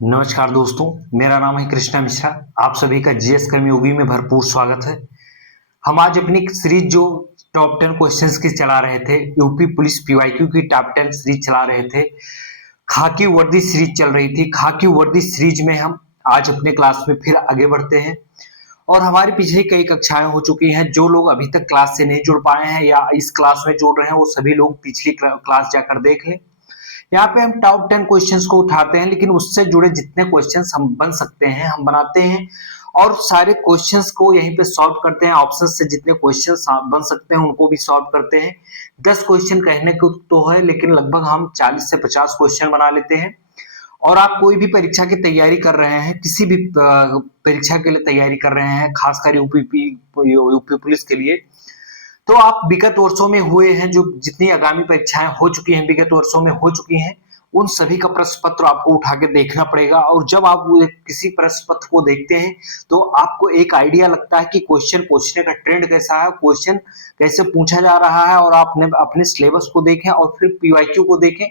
नमस्कार दोस्तों, मेरा नाम है कृष्णा मिश्रा। आप सभी का जीएस कर्मयोगी में भरपूर स्वागत है। हम आज अपनी सीरीज जो टॉप 10 क्वेश्चंस की चला रहे थे, यूपी पुलिस पीवाईक्यू की टॉप 10 सीरीज चला रहे थे। खाकी वर्दी सीरीज चल रही थी। खाकी वर्दी सीरीज में हम आज अपने क्लास में फिर आगे बढ़ते हैं और हमारी पिछली कई कक्षाएं हो चुकी हैं। जो लोग अभी तक क्लास से नहीं जुड़ पाए हैं या इस क्लास में जुड़ रहे हैं, वो सभी लोग पिछली क्लास जाकर देख लें। यहाँ पे हम टॉप 10 क्वेश्चंस को उठाते हैं, लेकिन उससे जुड़े जितने क्वेश्चंस हम बन सकते हैं हम बनाते हैं और सारे क्वेश्चंस को यहीं पे सॉल्व करते हैं। ऑप्शन से जितने क्वेश्चंस बन सकते हैं उनको भी सॉल्व करते हैं। 10 क्वेश्चन कहने को तो है, लेकिन लगभग हम 40 से 50 क्वेश्चन बना लेते हैं। और आप कोई भी परीक्षा की तैयारी कर रहे हैं, किसी भी परीक्षा के लिए तैयारी कर रहे हैं, खासकर यूपी पुलिस के लिए, तो आप विगत वर्षों में हुए हैं, जो जितनी आगामी परीक्षाएं हो चुकी हैं विगत वर्षों में हो चुकी हैं, उन सभी का प्रश्न पत्र आपको उठा के देखना पड़ेगा। और जब आप किसी प्रश्न पत्र को देखते हैं तो आपको एक आइडिया लगता है कि क्वेश्चन पूछने का ट्रेंड कैसा है, क्वेश्चन कैसे पूछा जा रहा है, और आपने अपने सिलेबस को देखें और फिर पीवाईक्यू को देखें।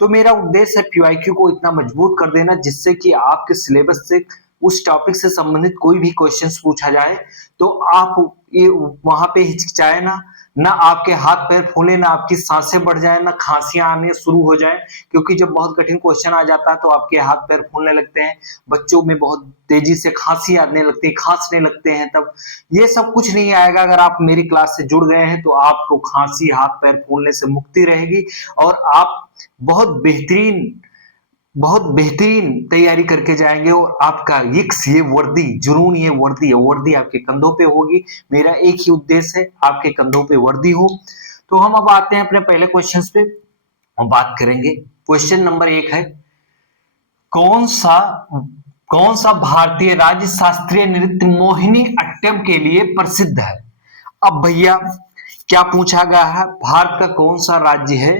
तो मेरा उद्देश्य है पीवाईक्यू को इतना मजबूत कर देना जिससे कि आपके सिलेबस से उस टॉपिक से संबंधित कोई भी क्वेश्चंस पूछा जाए तो आप ये वहां पे हिचकिचाए ना आपके हाथ पैर फूले, ना आपकी सांसें बढ़ जाए, ना खांसियां आने शुरू हो जाए। क्योंकि जब बहुत कठिन क्वेश्चन आ जाता है तो आपके हाथ पैर फूलने लगते हैं, बच्चों में बहुत तेजी से खांसी आने लगती है, खांसने लगते हैं। तब ये सब कुछ नहीं आएगा। अगर आप मेरी क्लास से जुड़ गए हैं तो आपको खांसी, हाथ पैर फूलने से मुक्ति रहेगी और आप बहुत बेहतरीन तैयारी करके जाएंगे। और आपका ये वर्दी, जुनून, ये वर्दी आपके कंधों पे होगी। मेरा एक ही उद्देश्य है, आपके कंधों पे वर्दी हो। तो हम अब आते हैं अपने पहले क्वेश्चंस पे, हम बात करेंगे। क्वेश्चन नंबर 1 है, कौन सा कौन सा भारतीय राज्य शास्त्रीय नृत्य मोहिनी अट्टम के लिए प्रसिद्ध है? अब भैया क्या पूछा गया है, भारत का कौन सा राज्य है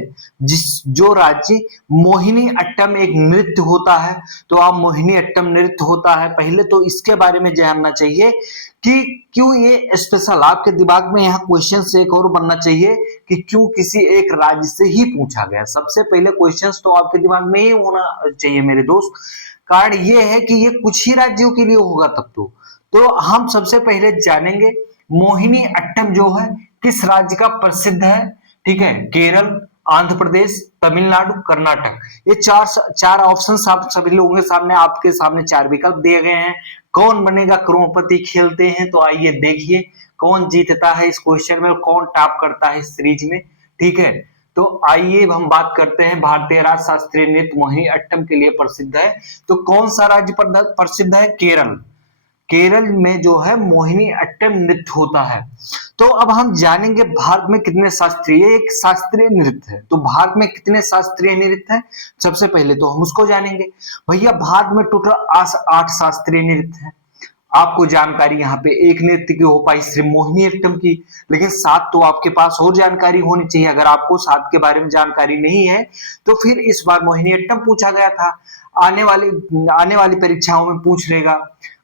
जो राज्य मोहिनी अट्टम एक नृत्य होता है। तो आप मोहिनी अट्टम नृत्य होता है, पहले तो इसके बारे में जानना चाहिए कि क्यों ये स्पेशल। आपके दिमाग में यहाँ क्वेश्चन से एक और बनना चाहिए कि क्यों किसी एक राज्य से ही पूछा गया। सबसे पहले क्वेश्चन तो आपके दिमाग में ही होना चाहिए मेरे दोस्त। कारण ये है कि ये कुछ ही राज्यों के लिए होगा तब तो हम सबसे पहले जानेंगे मोहिनी अट्टम जो है किस राज्य का प्रसिद्ध है। ठीक है, केरल, आंध्र प्रदेश, तमिलनाडु, कर्नाटक। ये चार ऑप्शन आप सभी लोगों के सामने, आपके सामने 4 विकल्प दिए गए हैं। कौन बनेगा करोड़पति खेलते हैं, तो आइए देखिए कौन जीतता है इस क्वेश्चन में, कौन टॉप करता है इस सीरीज में। ठीक है, तो आइए हम बात करते हैं। भारतीय राज्य शास्त्रीय नृत्य मोहिनी अट्टम के लिए प्रसिद्ध है। तो कौन सा राज्य प्रसिद्ध है? केरल। केरल में जो है मोहिनी अट्टम नृत्य होता है। तो अब हम जानेंगे भारत में कितने शास्त्रीय, एक शास्त्रीय नृत्य है, तो भारत में कितने शास्त्रीय नृत्य है सबसे पहले तो हम उसको जानेंगे। भैया भारत में टोटल 8 शास्त्रीय नृत्य है। आपको जानकारी यहाँ पे एक नृत्य की हो पाई सिर्फ मोहिनी अट्टम की, लेकिन 7 तो आपके पास और जानकारी होनी चाहिए। अगर आपको 7 के बारे में जानकारी नहीं है तो फिर इस बार मोहिनी अट्टम पूछा गया था, आने वाली परीक्षाओं में पूछ लेगा,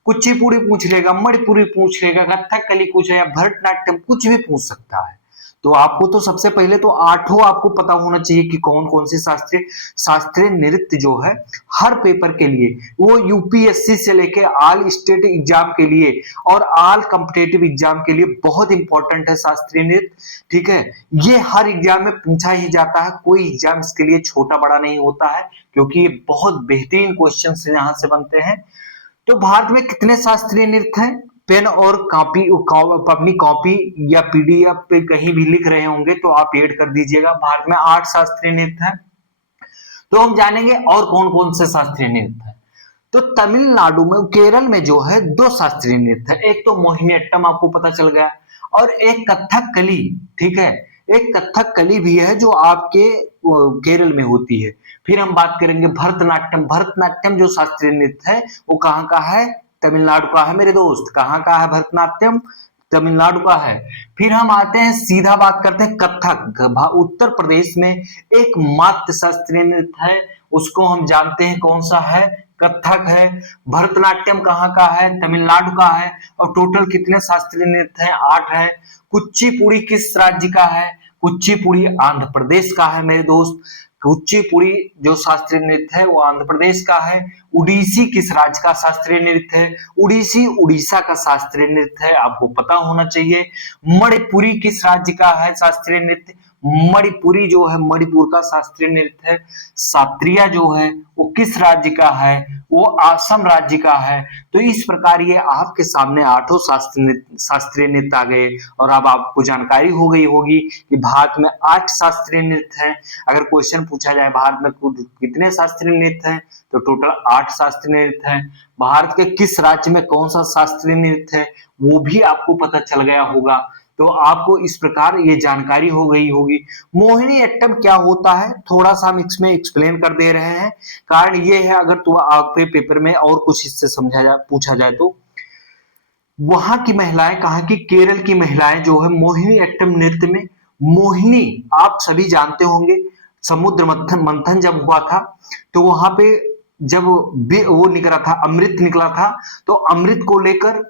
कुचिपुड़ी पूछ लेगा, मणिपुरी पूछ लेगा, कथकली पूछ लेगा, भरतनाट्यम, कुछ भी पूछ सकता है। तो आपको तो सबसे पहले तो 8 आपको पता होना चाहिए कि कौन कौन से शास्त्रीय नृत्य जो है हर पेपर के लिए, वो यूपीएससी से लेके ऑल स्टेट एग्जाम के लिए और ऑल कॉम्पिटेटिव एग्जाम के लिए बहुत इंपॉर्टेंट है शास्त्रीय नृत्य। ठीक है, ये हर एग्जाम में पूछा ही जाता है, कोई एग्जाम इसके लिए छोटा बड़ा नहीं होता है, क्योंकि ये बहुत बेहतरीन क्वेश्चन यहाँ से बनते हैं। तो भारत में कितने शास्त्रीय नृत्य हैं? पेन और कॉपी, अपनी कॉपी या पीडीएफ पे कहीं भी लिख रहे होंगे तो आप ऐड कर दीजिएगा। भारत में 8 शास्त्रीय नृत्य हैं। तो हम जानेंगे और कौन कौन से शास्त्रीय नृत्य हैं। तो तमिलनाडु में, केरल में जो है 2 शास्त्रीय नृत्य है। एक तो मोहिनी अट्टम आपको पता चल गया, और एक कथकली। ठीक है, एक कथकली भी है जो आपके केरल में होती है। फिर हम बात करेंगे भरतनाट्यम। भरतनाट्यम जो शास्त्रीय नृत्य है वो कहाँ का है? तमिलनाडु का है मेरे दोस्त। कहाँ का है भरतनाट्यम? तमिलनाडु का है। फिर हम आते हैं, सीधा बात करते हैं कथक। उत्तर प्रदेश में एक मात्र शास्त्रीय नृत्य है, उसको हम जानते हैं कौन सा है? कथक है। भरतनाट्यम कहाँ का है? तमिलनाडु का है। और टोटल कितने शास्त्रीय नृत्य हैं? 8 है। कुचिपुड़ी किस राज्य का है? कुचिपुड़ी आंध्र प्रदेश का है मेरे दोस्त। कुचिपुड़ी जो शास्त्रीय नृत्य है वो आंध्र प्रदेश का है। उड़ीसी किस राज्य का शास्त्रीय नृत्य है? उड़ीसी उड़ीसा का शास्त्रीय नृत्य है, आपको पता होना चाहिए। मणिपुरी किस राज्य का है शास्त्रीय नृत्य? मणिपुरी जो है मणिपुर का शास्त्रीय नृत्य है। सात्रिया जो है वो किस राज्य का है? वो असम राज्य का है। तो इस प्रकार ये आपके सामने आठों शास्त्रीय नृत्य आ गए और अब आपको जानकारी हो गई होगी कि भारत में 8 शास्त्रीय नृत्य हैं। अगर क्वेश्चन पूछा जाए भारत में कितने शास्त्रीय नृत्य हैं, तो टोटल 8 शास्त्रीय नृत्य हैं। भारत के किस राज्य में कौन सा शास्त्रीय नृत्य है वो भी आपको पता चल गया होगा। तो आपको इस प्रकार ये जानकारी हो गई होगी। मोहिनी अट्टम क्या होता है थोड़ा सा हम इसमें एक्सप्लेन कर दे रहे हैं। कारण ये है अगर तो आपके पेपर में और कुछ इससे पूछा जाए तो वहां की महिलाएं, कहां की? केरल की महिलाएं जो है मोहिनी अट्टम नृत्य में, मोहिनी आप सभी जानते होंगे समुद्र मंथन जब हुआ था तो वहां पे जब वो निकला था, अमृत निकला था, तो अमृत को लेकर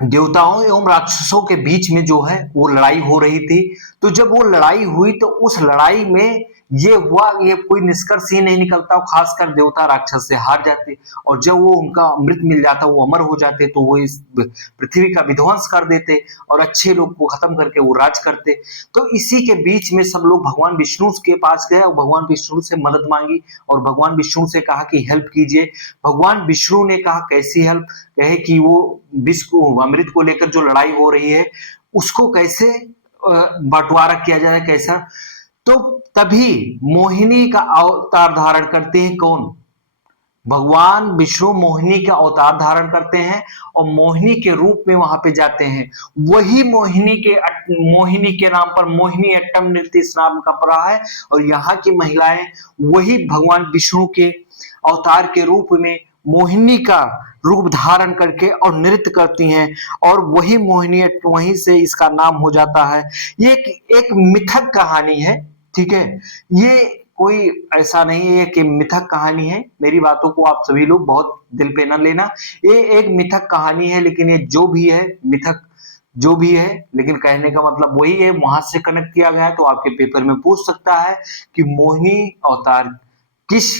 देवताओं एवं राक्षसों के बीच में जो है वो लड़ाई हो रही थी। तो जब वो लड़ाई हुई तो उस लड़ाई में ये हुआ, ये कोई निष्कर्ष ही नहीं निकलता, खासकर देवता राक्षस से हार जाते और जब वो उनका अमृत मिल जाता, वो अमर हो जाते, तो वो इस पृथ्वी का विध्वंस कर देते और अच्छे लोग को खत्म करके वो राज करते। तो इसी के बीच में सब लोग भगवान विष्णु के पास गए और भगवान विष्णु से मदद मांगी और भगवान विष्णु से कहा कि हेल्प कीजिए। भगवान विष्णु ने कहा कैसी हेल्प? कहे कि वो विश्व को, अमृत को लेकर जो लड़ाई हो रही है उसको कैसे बंटवारा किया जाए, कैसा? तो तभी मोहिनी का अवतार धारण करते हैं कौन? भगवान विष्णु मोहिनी का अवतार धारण करते हैं और मोहिनी के रूप में वहां पे जाते हैं। वही मोहिनी के नाम पर मोहिनी अट्टम नृत्य इस नाम का पड़ा है और यहाँ की महिलाएं वही भगवान विष्णु के अवतार के रूप में मोहिनी का रूप धारण करके और नृत्य करती हैं और वही मोहिनी, वहीं से इसका नाम हो जाता है। ये एक मिथक कहानी है, ठीक है, ये कोई ऐसा नहीं है कि मिथक कहानी है। मेरी बातों को आप सभी लोग बहुत दिल पे न लेना, ये एक मिथक कहानी है, लेकिन ये जो भी है मिथक जो भी है, लेकिन कहने का मतलब वही है, वहां से कनेक्ट किया गया है। तो आपके पेपर में पूछ सकता है कि मोहिनी अवतार किस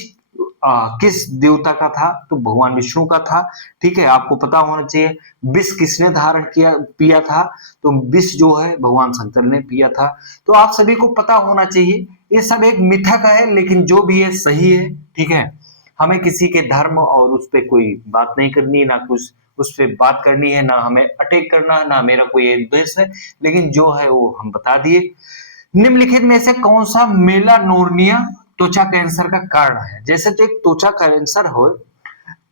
देवता का था? तो भगवान विष्णु का था, ठीक है, आपको पता होना चाहिए। विष किसने धारण पिया था? तो विष जो है भगवान शंकर ने पिया था। तो आप सभी को पता होना चाहिए ये सब एक मिथक है, लेकिन जो भी है सही है, ठीक है। हमें किसी के धर्म और उस पर कोई बात नहीं करनी, ना कुछ उस पर बात करनी है, ना हमें अटैक करना है, ना मेरा कोई उद्देश्य है, लेकिन जो है वो हम बता दिए। निम्नलिखित में से कौन सा मेलानोर्निया त्वचा कैंसर का कारण है? जैसे तो एक त्वचा कैंसर हो,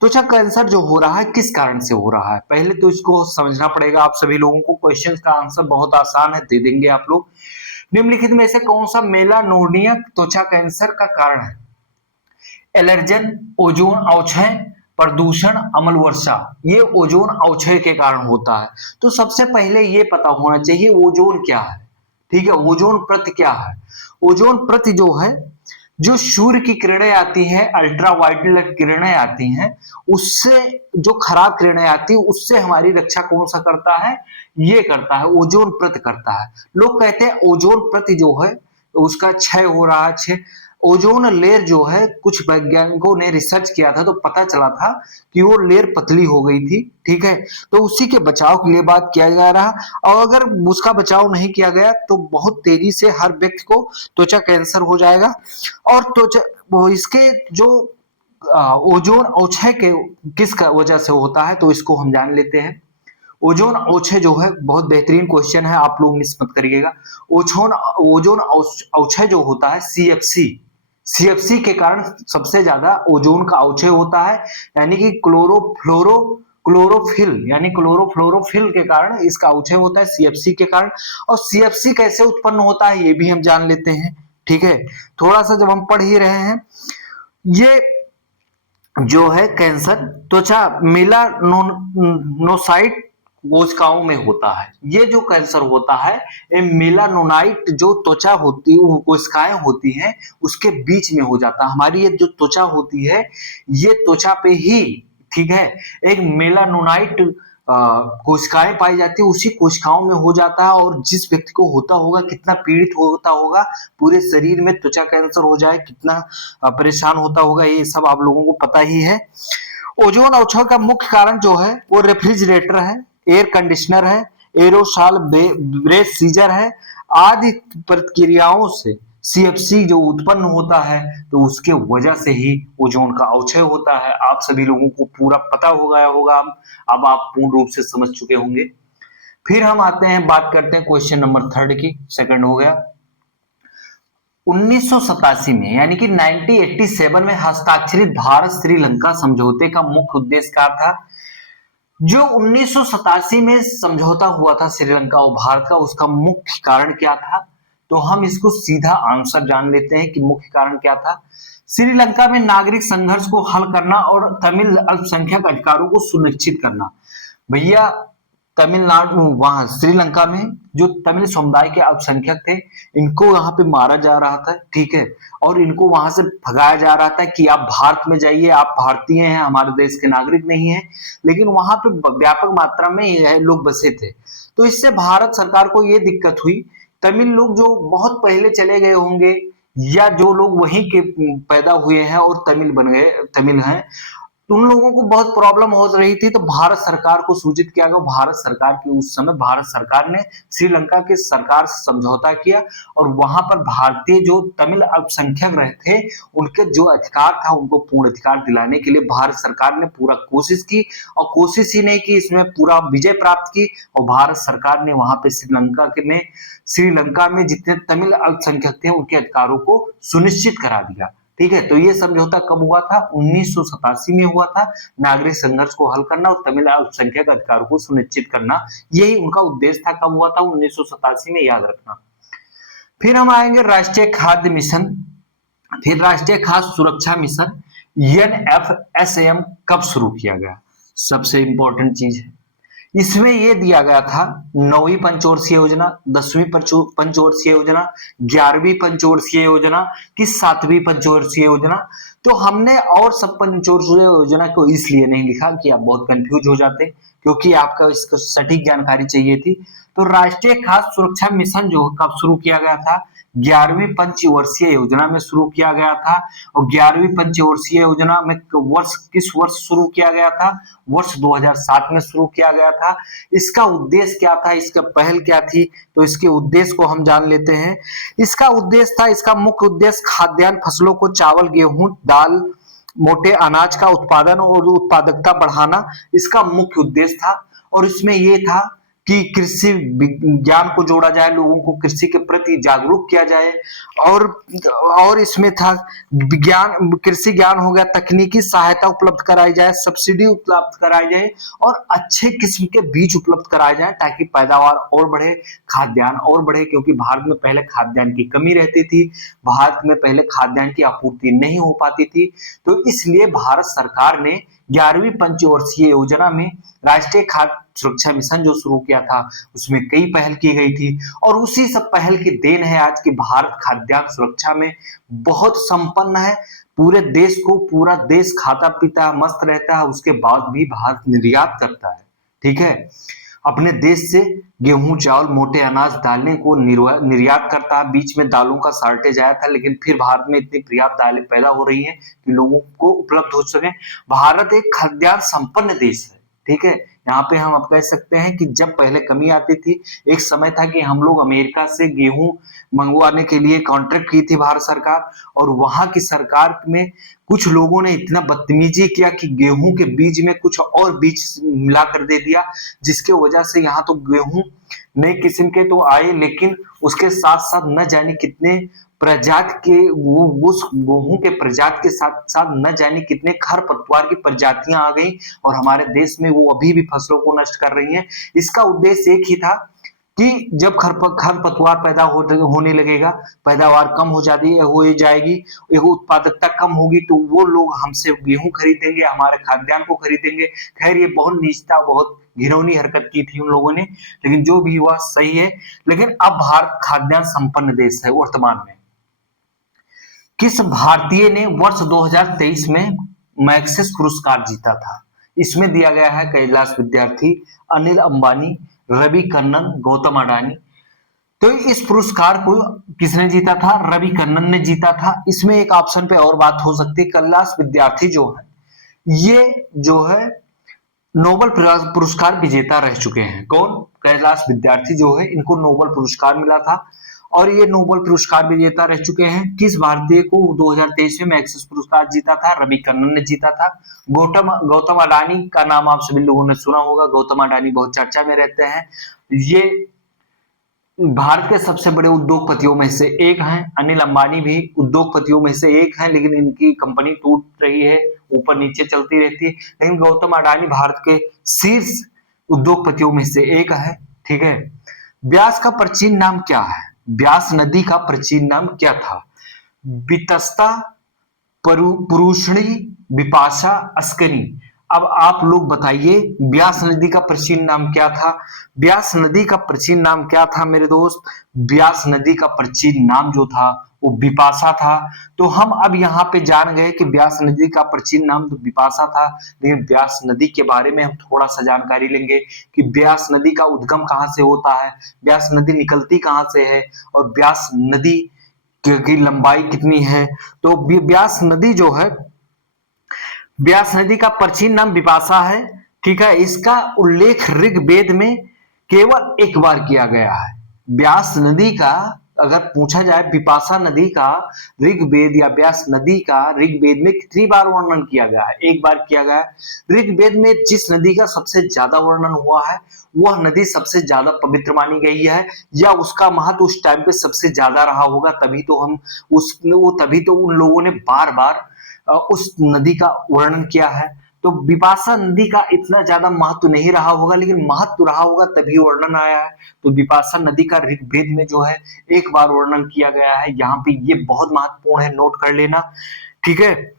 त्वचा कैंसर जो हो रहा है किस कारण से हो रहा है, पहले तो इसको समझना पड़ेगा आप सभी लोगों को। क्वेश्चन का आंसर बहुत आसान है, दे देंगे आप लोग। निम्नलिखित में से कौन सा मेलानोर्निया त्वचा कैंसर का कारण है? एलर्जन, ओजोन अवक्षय, प्रदूषण, अम्ल वर्षा। ये ओजोन अवक्षय के कारण होता है। तो सबसे पहले ये पता होना चाहिए ओजोन क्या है, ठीक है, ओजोन प्रति क्या है। ओजोन प्रति जो है, जो सूर्य की किरणें आती हैं, अल्ट्रा वायलेट किरणें आती हैं, उससे जो खराब किरणें आती है उससे हमारी रक्षा कौन सा करता है? ये करता है, ओजोन प्रति करता है। लोग कहते हैं ओजोन प्रति जो है उसका क्षय हो रहा है। ओजोन लेयर जो है, कुछ वैज्ञानिकों ने रिसर्च किया था तो पता चला था कि वो लेयर पतली हो गई थी, ठीक है। तो उसी के बचाव के लिए बात किया जा रहा, और अगर उसका बचाव नहीं किया गया तो बहुत तेजी से हर व्यक्ति को त्वचा कैंसर हो जाएगा। और त्वचा इसके जो ओजोन अवक्षय के किस वजह से होता है, तो इसको हम जान लेते हैं। ओजोन अवक्षय जो है बहुत बेहतरीन क्वेश्चन है, आप लोग मिस मत करिएगा। ओजोन अवक्षय जो होता है सीएफसी के कारण सबसे ज्यादा ओजोन का अवक्षय होता है, यानी कि क्लोरोफ्लोरोफिल के कारण इसका अवक्षय होता है, सीएफसी के कारण। और सीएफसी कैसे उत्पन्न होता है ये भी हम जान लेते हैं, ठीक है। थोड़ा सा जब हम पढ़ ही रहे हैं, ये जो है कैंसर त्वचा मेलानोसाइट कोशिकाओं में होता है। ये जो कैंसर होता है ये मेलानोनाइट जो त्वचा होती है, कोशिकाएं होती हैं, उसके बीच में हो जाता है। हमारी ये जो त्वचा होती है ये त्वचा पे ही, ठीक है, एक मेलानोनाइट कोशिकाएं पाई जाती है उसी कोशिकाओं में हो जाता है, और जिस व्यक्ति को होता होगा कितना पीड़ित होता होगा, पूरे शरीर में त्वचा कैंसर हो जाए कितना परेशान होता होगा, ये सब आप लोगों को पता ही है। ओजोन अवक्षय का मुख्य कारण जो है वो रेफ्रिजरेटर है, एयर कंडीशनर है, एरोसॉल ब्रेथ सीजर है, आदि प्रक्रियाओं से सीएफसी जो उत्पन्न होता है, तो उसके वजह से ही ओजोन का अवक्षय होता है। आप सभी लोगों को पूरा पता हो गया होगा, अब आप पूर्ण रूप से समझ चुके होंगे। फिर हम आते हैं, बात करते हैं क्वेश्चन नंबर 3 की, सेकंड हो गया। 1987 में यानी कि 1987 में हस्ताक्षरित भारत श्रीलंका समझौते का मुख्य उद्देश्य क्या था? जो 1987 में समझौता हुआ था श्रीलंका और भारत का, उसका मुख्य कारण क्या था? तो हम इसको सीधा आंसर जान लेते हैं कि मुख्य कारण क्या था। श्रीलंका में नागरिक संघर्ष को हल करना और तमिल अल्पसंख्यक अधिकारों को सुनिश्चित करना। भैया तमिलनाडु, वहां श्रीलंका में जो तमिल समुदाय के अल्पसंख्यक थे, इनको यहाँ पे मारा जा रहा था, ठीक है, और इनको वहां से भगाया जा रहा था कि आप भारत में जाइए, आप भारतीय हैं, हमारे देश के नागरिक नहीं है। लेकिन वहां पे व्यापक मात्रा में यह लोग बसे थे, तो इससे भारत सरकार को ये दिक्कत हुई, तमिल लोग जो बहुत पहले चले गए होंगे या जो लोग वहीं के पैदा हुए हैं और तमिल बन गए, तमिल हैं, तो उन लोगों को बहुत प्रॉब्लम हो रही थी। तो भारत सरकार को सूचित किया गया। भारत सरकार की उस समय भारत सरकार ने श्रीलंका के सरकार से समझौता किया, और वहां पर भारतीय जो तमिल अल्पसंख्यक रहे थे, उनके जो अधिकार था उनको पूर्ण अधिकार दिलाने के लिए भारत सरकार ने पूरा कोशिश की, और कोशिश ही नहीं की, इसमें पूरा विजय प्राप्त की। और भारत सरकार ने वहां पे श्रीलंका में जितने तमिल अल्पसंख्यक थे उनके अधिकारों को सुनिश्चित करा दिया। ठीक है, तो ये समझौता कब हुआ था? 1987 में हुआ था। नागरिक संघर्ष को हल करना और तमिल अल्पसंख्यक अधिकारों को सुनिश्चित करना, यही उनका उद्देश्य था। कब हुआ था? 1987 में, याद रखना। फिर हम आएंगे राष्ट्रीय खाद्य मिशन। फिर राष्ट्रीय खाद्य सुरक्षा मिशन NFSAM कब शुरू किया गया? सबसे इंपॉर्टेंट चीज है, इसमें यह दिया गया था 9वीं पंचवर्षीय योजना, 10वीं पंचवर्षीय योजना, 11वीं पंचवर्षीय योजना की 7वीं पंचवर्षीय योजना। तो हमने और सब पंचवर्षीय योजना को इसलिए नहीं लिखा कि आप बहुत कंफ्यूज हो जाते, क्योंकि आपका इसको सटीक जानकारी चाहिए थी। तो राष्ट्रीय खाद्य सुरक्षा मिशन जो कब शुरू किया गया था? 11वीं पंचवर्षीय योजना में शुरू किया गया था। और 11वीं पंचवर्षीय योजना में किस वर्ष शुरू किया गया था? वर्ष 2007 में शुरू किया गया था। इसका उद्देश्य क्या था? इसका पहल क्या थी? तो इसके उद्देश्य को हम जान लेते हैं। इसका उद्देश्य था, इसका मुख्य उद्देश्य खाद्यान्न फसलों को चावल, गेहूं, दाल, मोटे अनाज का उत्पादन और उत्पादकता बढ़ाना, इसका मुख्य उद्देश्य था। और इसमें यह था कि कृषि विज्ञान को जोड़ा जाए, लोगों को कृषि के प्रति जागरूक किया जाए, और इसमें था विज्ञान, कृषि ज्ञान हो गया, तकनीकी सहायता उपलब्ध कराई जाए, सब्सिडी उपलब्ध कराई जाए, और अच्छे किस्म के बीज उपलब्ध कराए जाए, ताकि पैदावार और बढ़े, खाद्यान्न और बढ़े। क्योंकि भारत में पहले खाद्यान्न की कमी रहती थी, भारत में पहले खाद्यान्न की आपूर्ति नहीं हो पाती थी। तो इसलिए भारत सरकार ने 11वीं पंचवर्षीय योजना में राष्ट्रीय खाद्य सुरक्षा मिशन जो शुरू किया था, उसमें कई पहल की गई थी, और उसी सब पहल की देन है आज की भारत खाद्यान्न सुरक्षा में बहुत संपन्न है। पूरे देश को, पूरा देश खाता पीता मस्त रहता है, उसके बाद भी भारत निर्यात करता है। ठीक है, अपने देश से गेहूं, चावल, मोटे अनाज, दालें को निर्यात करता है। बीच में दालों का शॉर्टेज आया था, लेकिन फिर भारत में इतनी पर्याप्त दालें पैदा हो रही हैं कि लोगों को उपलब्ध हो सके। भारत एक खाद्यान्न संपन्न देश है। ठीक है, यहाँ पे हम अब कह सकते हैं कि जब पहले कमी आती थी, एक समय था कि हम लोग अमेरिका से गेहूं मंगवाने के लिए कॉन्ट्रैक्ट की थी भारत सरकार, और वहां की सरकार में कुछ लोगों ने इतना बदतमीजी किया कि गेहूं के बीज में कुछ और बीज मिला कर दे दिया, जिसके वजह से यहाँ तो गेहूं नए किस्म के तो आए, लेकिन उसके साथ साथ न जाने कितने प्रजाति के उस गेहूं के प्रजाति के साथ साथ न जाने कितने खरपतवार की प्रजातियां आ गई, और हमारे देश में वो अभी भी फसलों को नष्ट कर रही हैं। इसका उद्देश्य एक ही था कि जब खरपतवार पैदा होने लगेगा, पैदावार कम हो जाएगी, उत्पादकता कम होगी, तो वो लोग हमसे गेहूं खरीदेंगे, हमारे खाद्यान्न को खरीदेंगे। खैर, ये बहुत नीचता, बहुत घिनौनी हरकत की थी उन लोगों ने, लेकिन जो भी हुआ सही है। लेकिन अब भारत खाद्यान्न संपन्न देश है वर्तमान में। किस भारतीय ने वर्ष 2023 में मैग्सेस पुरस्कार जीता था? इसमें दिया गया है कैलाश विद्यार्थी, अनिल अंबानी, रवि कन्नन, गौतम अडानी। तो इस पुरस्कार को किसने जीता था? रवि कन्नन ने जीता था। इसमें एक ऑप्शन पे और बात हो सकती है, कैलाश विद्यार्थी जो है ये जो है नोबेल पुरस्कार विजेता रह चुके हैं। कौन? कैलाश विद्यार्थी जो है इनको नोबेल पुरस्कार मिला था और ये नोबेल पुरस्कार विजेता रह चुके हैं। किस भारतीय को 2023 में मैग्सेसे पुरस्कार जीता था? रवि कन्नन ने जीता था। गौतम अडानी का नाम आप सभी लोगों ने सुना होगा। गौतम अडानी बहुत चर्चा में रहते हैं। ये भारत के सबसे बड़े उद्योगपतियों में से एक हैं। अनिल अंबानी भी उद्योगपतियों में से एक हैं, लेकिन इनकी कंपनी टूट रही है, ऊपर नीचे चलती रहती है। लेकिन गौतम अडानी भारत के शीर्ष उद्योगपतियों में से एक है। ठीक है। ब्यास का प्राचीन नाम क्या है? ब्यास नदी का प्राचीन नाम क्या था? वितस्ता, पुरुषणी, विपाशा, अस्कनी। अब आप लोग बताइए ब्यास नदी का प्राचीन नाम क्या था? ब्यास नदी का प्राचीन नाम क्या था मेरे दोस्त? ब्यास नदी का प्राचीन नाम जो था वो विपाशा था। तो हम अब यहाँ पे जान गए कि ब्यास नदी का प्राचीन नाम तो विपाशा था, लेकिन ब्यास नदी के बारे में हम थोड़ा सा जानकारी लेंगे कि ब्यास नदी का उद्गम कहाँ से होता है, ब्यास नदी निकलती कहाँ से है और ब्यास नदी की लंबाई कितनी है। तो ब्यास नदी जो है, ब्यास नदी का प्राचीन नाम विपाशा है। ठीक है। इसका उल्लेख ऋग्वेद में केवल एक बार किया गया है। ब्यास नदी का अगर पूछा जाए विपाशा नदी का ऋग्वेद या ब्यास नदी का ऋग्वेद में कितनी बार वर्णन किया गया है? एक बार किया गया है। ऋग्वेद में जिस नदी का सबसे ज्यादा वर्णन हुआ है वह नदी सबसे ज्यादा पवित्र मानी गई है, या उसका महत्व उस टाइम पे सबसे ज्यादा रहा होगा, तभी तो उन लोगों ने बार बार उस नदी का वर्णन किया है। तो विपाशा नदी का इतना ज्यादा महत्व नहीं रहा होगा, लेकिन महत्व रहा होगा तभी वर्णन आया है। तो विपाशा नदी का ऋग्वेद में जो है एक बार वर्णन किया गया है। यहाँ पे ये बहुत महत्वपूर्ण है, नोट कर लेना। ठीक है।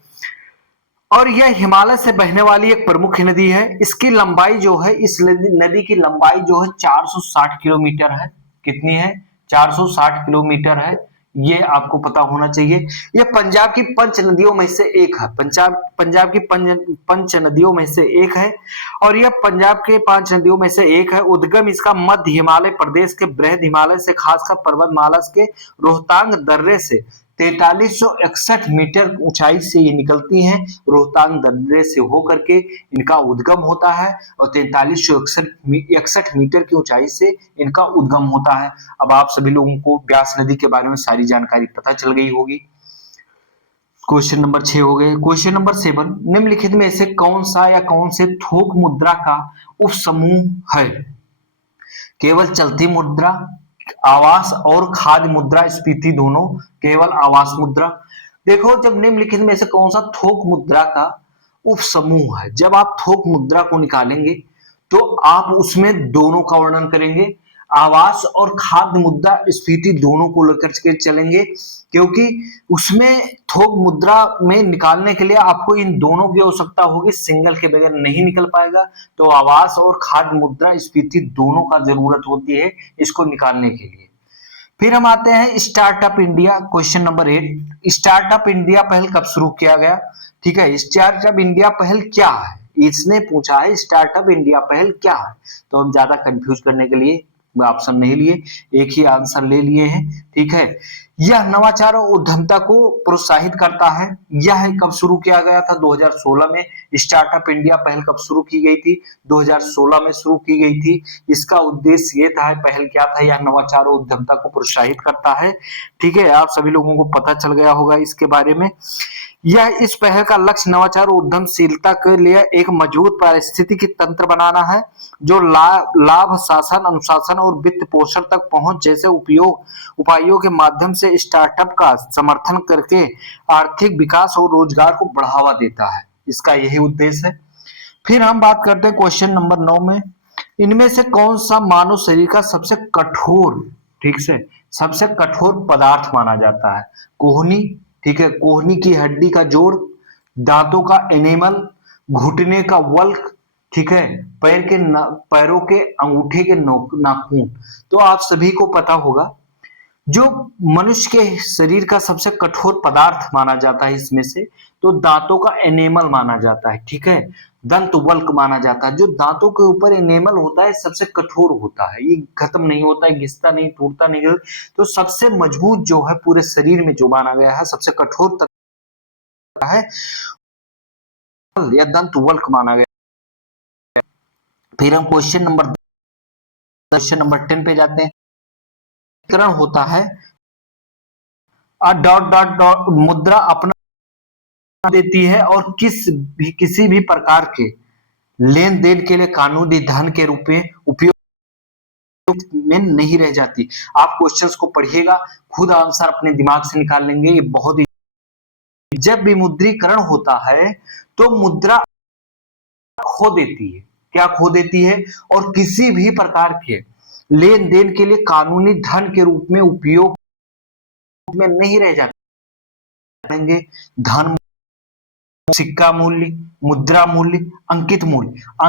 और यह हिमालय से बहने वाली एक प्रमुख नदी है। इसकी लंबाई जो है, इस नदी की लंबाई जो है 460 किलोमीटर है। कितनी है? 460 किलोमीटर है। ये आपको पता होना चाहिए। यह पंजाब की पंच नदियों में से एक है। पंजाब की पंच नदियों में से एक है और यह पंजाब के 5 नदियों में से एक है। उद्गम इसका मध्य हिमालय प्रदेश के बृहद हिमालय से, खासकर पर्वतमाला के रोहतांग दर्रे से 4361 मीटर ऊंचाई से ये निकलती हैं। रोहतांग दर्रे से होकर के इनका उद्गम होता है और 4361 मीटर की ऊंचाई से इनका उद्गम होता है। अब आप सभी लोगों को ब्यास नदी के बारे में सारी जानकारी पता चल गई होगी। क्वेश्चन नंबर 6 हो गए। क्वेश्चन नंबर 7, निम्नलिखित में से कौन सा या कौन से थोक मुद्रा का उपसमूह है? केवल चलती मुद्रा, आवास और खाद्य मुद्रा, स्फीति दोनों, केवल आवास मुद्रा। देखो, जब निम्नलिखित में से कौन सा थोक मुद्रा का उपसमूह है, जब आप थोक मुद्रा को निकालेंगे तो आप उसमें दोनों का वर्णन करेंगे। आवास और खाद्य मुद्रा, स्फीति दोनों को लेकर के चलेंगे, क्योंकि उसमें थोक मुद्रा में निकालने के लिए आपको इन दोनों की आवश्यकता होगी, सिंगल के बगैर नहीं निकल पाएगा। तो आवास और खाद्य मुद्रा, स्फीति दोनों का जरूरत होती है इसको निकालने के लिए। फिर हम आते हैं startup India. Question number 8, startup India पहल कब शुरू किया गया? ठीक है। स्टार्टअप इंडिया पहल क्या है? इसने पूछा है स्टार्टअप इंडिया पहल क्या है। तो हम ज्यादा कंफ्यूज करने के लिए ऑप्शन नहीं लिए, एक ही आंसर ले लिए हैं। ठीक है। यह नवाचार और उद्यमता को प्रोत्साहित करता है। यह कब शुरू किया गया था? 2016 में। स्टार्टअप इंडिया पहल कब शुरू की गई थी? 2016 में शुरू की गई थी। इसका उद्देश्य ये था, पहल क्या था? यह नवाचार और उद्यमता को प्रोत्साहित करता है। ठीक है। आप सभी लोगों को पता चल गया होगा इसके बारे में। यह इस पहल का लक्ष्य नवाचार और उद्यमशीलता के लिए एक मजबूत पारिस्थितिकी तंत्र बनाना है, जो लाभ, शासन, अनुशासन और वित्त पोषण तक पहुंच जैसे उपायों के माध्यम से स्टार्टअप का समर्थन करके आर्थिक विकास और रोजगार को बढ़ावा देता है। इसका यही उद्देश्य है। फिर हम बात करते हैं क्वेश्चन नंबर 9 में, इनमें से कौन सा मानव शरीर का सबसे कठोर, ठीक से, सबसे कठोर पदार्थ माना जाता है? कोहनी, ठीक है, कोहनी की हड्डी का जोड़, दांतों का एनेमल, घुटने का वल्क, ठीक है, पैरों के अंगूठे के नाखून। तो आप सभी को पता होगा जो मनुष्य के शरीर का सबसे कठोर पदार्थ माना जाता है इसमें से, तो दांतों का एनेमल माना जाता है, ठीक है। दंत वल्क माना जाता है। जो दांतों के ऊपर एनेमल होता है सबसे कठोर होता है, ये खत्म नहीं होता है, घिसता नहीं, टूटता नहीं। तो सबसे मजबूत जो है पूरे शरीर में जो माना गया है, सबसे कठोर तत्व है या दंत वल्क माना गया। फिर हम क्वेश्चन नंबर 10 पे जाते हैं। करण होता है डॉट डॉट डॉट मुद्रा अपना देती है और किसी भी प्रकार के लेन देन के लिए कानूनी धन के रूप में उपयोग में नहीं रह जाती। आप क्वेश्चंस को पढ़िएगा, खुद आंसर अपने दिमाग से निकाल लेंगे। ये बहुत ही, जब विमुद्रीकरण होता है तो मुद्रा खो देती है। क्या खो देती है? और किसी भी प्रकार के लेन देन के लिए कानूनी धन के रूप में उपयोग में नहीं रह जाते। धन, सिक्का मूल्य, मुद्रा मूल्य, अंकित मूल्य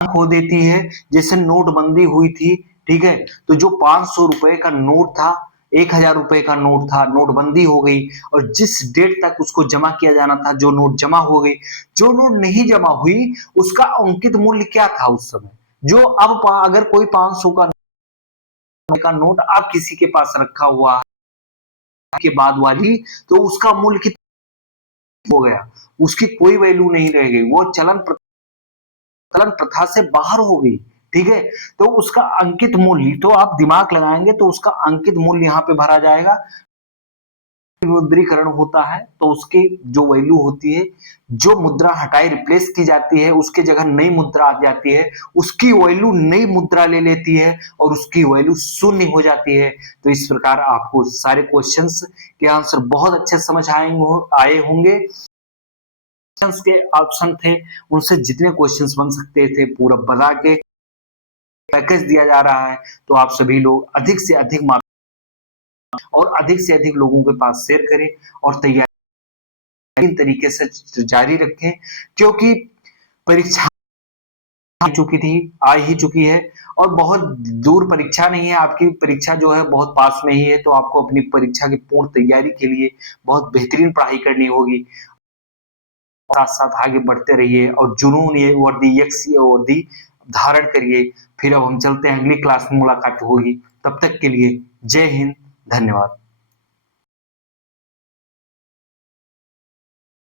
खो देती है। जैसे नोटबंदी हुई थी, ठीक है, तो जो 500 रुपए का नोट था, 1000 रुपए का नोट था, नोटबंदी हो गई और जिस डेट तक उसको जमा किया जाना था, जो नोट जमा हो गई। जो नोट नहीं जमा हुई उसका अंकित मूल्य क्या था उस समय? जो अब अगर कोई 500 का नोट अब किसी के पास रखा हुआ है के बाद वाली, तो उसका मूल्य कितना हो गया? उसकी कोई वैल्यू नहीं रह गई, वो चलन प्रथा से बाहर हो गई, ठीक है। तो उसका अंकित मूल्य, तो आप दिमाग लगाएंगे तो उसका अंकित मूल्य यहाँ पे भरा जाएगा। विमुद्रीकरण होता है तो उसकी जो वैल्यू होती है, जो मुद्रा हटाई रिप्लेस की जाती है, उसके जगह नई मुद्रा आ जाती है, उसकी वैल्यू नई मुद्रा ले लेती है और उसकी वैल्यू शून्य हो जाती है। तो इस प्रकार आपको सारे क्वेश्चंस के आंसर बहुत अच्छे समझ आए होंगे। के ऑप्शन थे, उनसे जितने क्वेश्चंस बन सकते थे पूरा बना के पैकेज दिया जा रहा है। तो आप सभी लोग अधिक से अधिक और अधिक से अधिक लोगों के पास शेयर करें और तैयारी तरीके से जारी रखें, क्योंकि परीक्षा आ ही चुकी है और बहुत दूर परीक्षा नहीं है। आपकी परीक्षा जो है बहुत पास में ही है, तो आपको अपनी परीक्षा की पूर्ण तैयारी के लिए बहुत बेहतरीन पढ़ाई करनी होगी। साथ साथ आगे बढ़ते रहिए और जुनून ये वर्दी, यक्स ये वर्दी धारण करिए। फिर अब हम चलते हैं, अगली क्लास में मुलाकात होगी। तब तक के लिए जय हिंद, धन्यवाद।